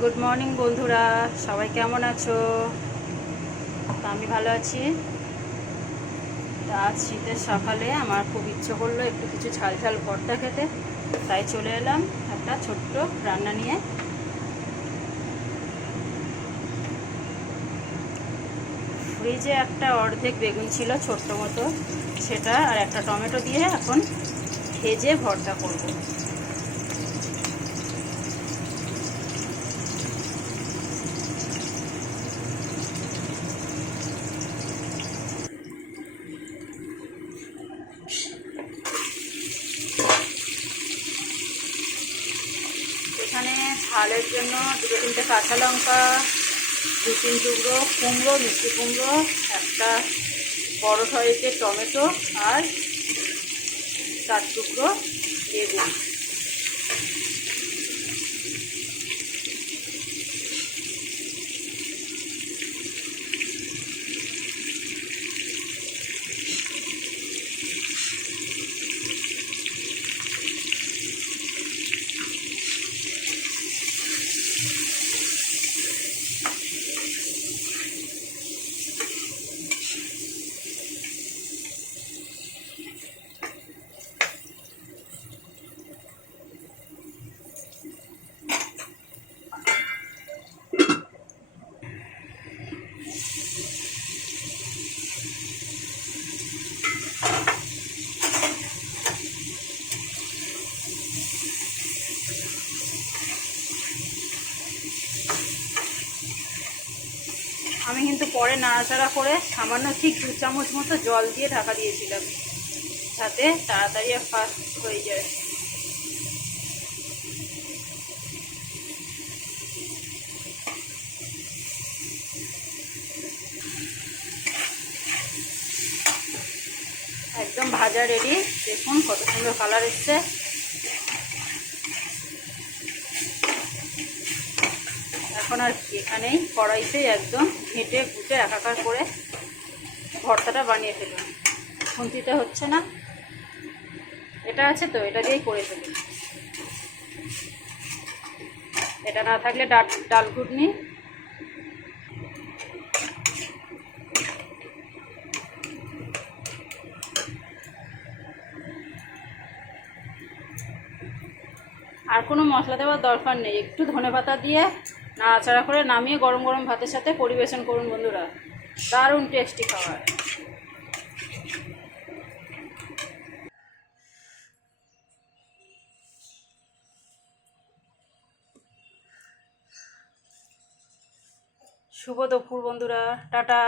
Good morning বন্ধুরা, সবাই কেমন আছো? আমি ভালো আছি। আজ শীতের সকালে আমার খুব ইচ্ছে করলো একটু কিছু ঝাল ঝাল ভর্তা খেতে, তাই চলে এলাম একটা ছোট্ট রান্না নিয়ে। ফ্রিজে একটা অর্ধেক বেগুন ছিল ছোট্ট মতো, সেটা আর একটা টমেটো দিয়ে এখন ভেজে ভর্তা করব। এখানে ঝালের জন্য দুটো তিনটে কাঁচা লঙ্কা, দু তিন টুকরো কুমড়ো, মিষ্টি কুমড়ো, একটা বড় সাইজের টমেটো আর 4 টুকরো বেগুন। আমি কিন্তু পরে নাড়াচাড়া করে সামান্য ঠিক 2 চামচ মতো জল দিয়ে ঢাকা দিয়েছিলাম, যাতে তাড়াতাড়ি ফাস্ট হয়ে যায়। একদম ভাজা রেডি, দেখুন কত সুন্দর কালার এসছে। এখন আর এখানেই কড়াইতেই একদম ঘেঁটে ঘুটে একাকার করে ভর্তাটা বানিয়ে ফেলুন। খুন্তিতে হচ্ছে না, এটা আছে তো, এটা দিয়েই করে ফেলুন। এটা না থাকলে ডাল ঘুটনি। আর কোনো মশলা দেওয়ার দরকার নেই, একটু ধনেপাতা দিয়ে নাড়াচাড়া করে নামিয়ে গরম গরম ভাতের সাথে পরিবেশন করুন বন্ধুরা, দারুণ টেস্টি খাবার। শুভ দুপুর বন্ধুরা, টাটা।